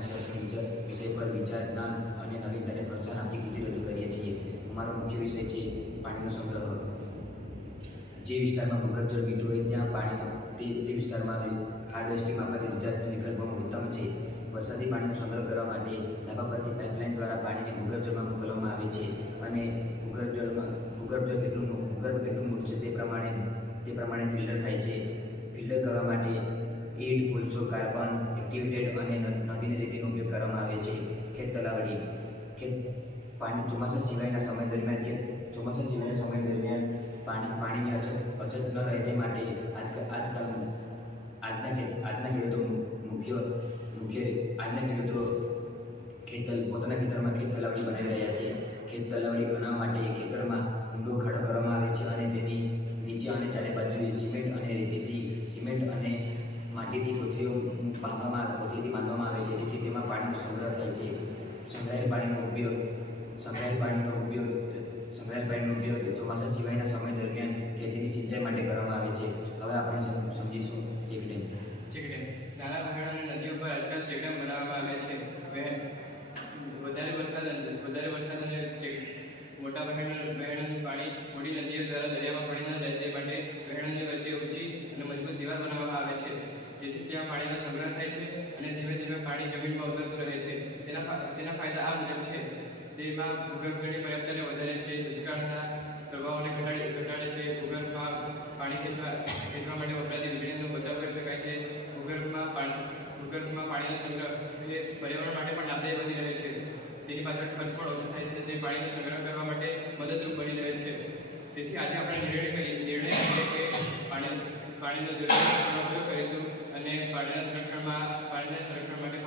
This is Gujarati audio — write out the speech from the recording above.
પાણીના સંરક્ષણ વિષય પર વિચારણા અને નવીનતાને પ્રોત્સાહન આપતી કૃતિ રજૂ કરીએ છીએ. અમારો મુખ્ય વિષય છે પાણીનો સંગ્રહ. જે વિસ્તારમાં ભૂગર્ભજળ મીઠું હોય ત્યાં પાણી તે વિસ્તારમાં હાર્વેસ્ટિંગ મારફતે રિચાર્જનો વિકલ્પ ઉત્તમ છે. વરસાદી પાણીનો સંગ્રહ કરવા માટે ધાબા પરથી પાઇપલાઇન દ્વારા પાણીને ભૂગર્ભજળમાં મોકલવામાં આવે છે અને ભૂગર્ભજળ કેટલું મોટું છે તે પ્રમાણે ફિલ્ટર થાય છે. ફિલ્ટર કરવા માટે ઈંટ, કોલસો, કાર્બન એક્ટિવેટેડ અને નદીની રેતીનો ઉપયોગ કરવામાં આવે છે. ખેત તલાવડી ચોમાસા સિવાયના સમય દરમિયાન પાણીની અછત ન રહે તે માટે આજના ખેડૂતો પોતાના ખેતરમાં ખેત તલાવડી બનાવી રહ્યા છે. ખેત તલાવડી બનાવવા માટે ખેતરમાં ઊંડો ખાડો કરવામાં આવે છે અને તેની નીચે અને ચારે બાજુએ સિમેન્ટ અને માટીથી કોથળીઓ બાંધવામાં આવે છે, જેથી તેમાં પાણીનો સંગ્રહ થાય છે. સંગ્રહાયેલ પાણીનો ઉપયોગ ચોમાસા સિવાયના સમય દરમિયાન ખેતીની સિંચાઈ માટે કરવામાં આવે છે. હવે આપણે સમજીશું ચેકડેમ. નાના વહેણ અને નદીઓ પર આજકાલ ચેકડેમ બનાવવામાં આવે છે. વધારે વરસાદ અને મોટા વહેણોનું પાણી મોટી નદીઓ દ્વારા દરિયામાં પડી ન જાય તે માટે વહેણોની વચ્ચે ઊંચી અને મજબૂત દીવાલ બનાવવામાં આવે છે, જેથી ત્યાં પાણીનો સંગ્રહ થાય છે અને ધીમે ધીમે પાણી જમીનમાં ઉતરતું રહે છે. તેના ફાયદા આ મુજબ છે. તેમાં ભૂગર્ભજળની પર્યાપ્તતા વધારે છે, દુષ્કાળના પ્રભાવોને ઘટાડે છે, ભૂગર્ભમાં પાણી ખેંચવા માટે વપરાતી વીજળીનો બચાવ કરી શકાય છે. ભૂગર્ભમાં પાણીનો સંગ્રહ એ પર્યાવરણ માટે પણ લાભદાયી બની રહે છે. તેની પાછળ ખર્ચ પણ ઓછો થાય છે. તે પાણીનો સંગ્રહ કરવા માટે મદદરૂપ બની રહે છે. તેથી આજે આપણે નિર્ણય કરીએ કે પાણીનો જરૂરી ઉપયોગ કરીશું અને પાણીના સંરક્ષણ માટે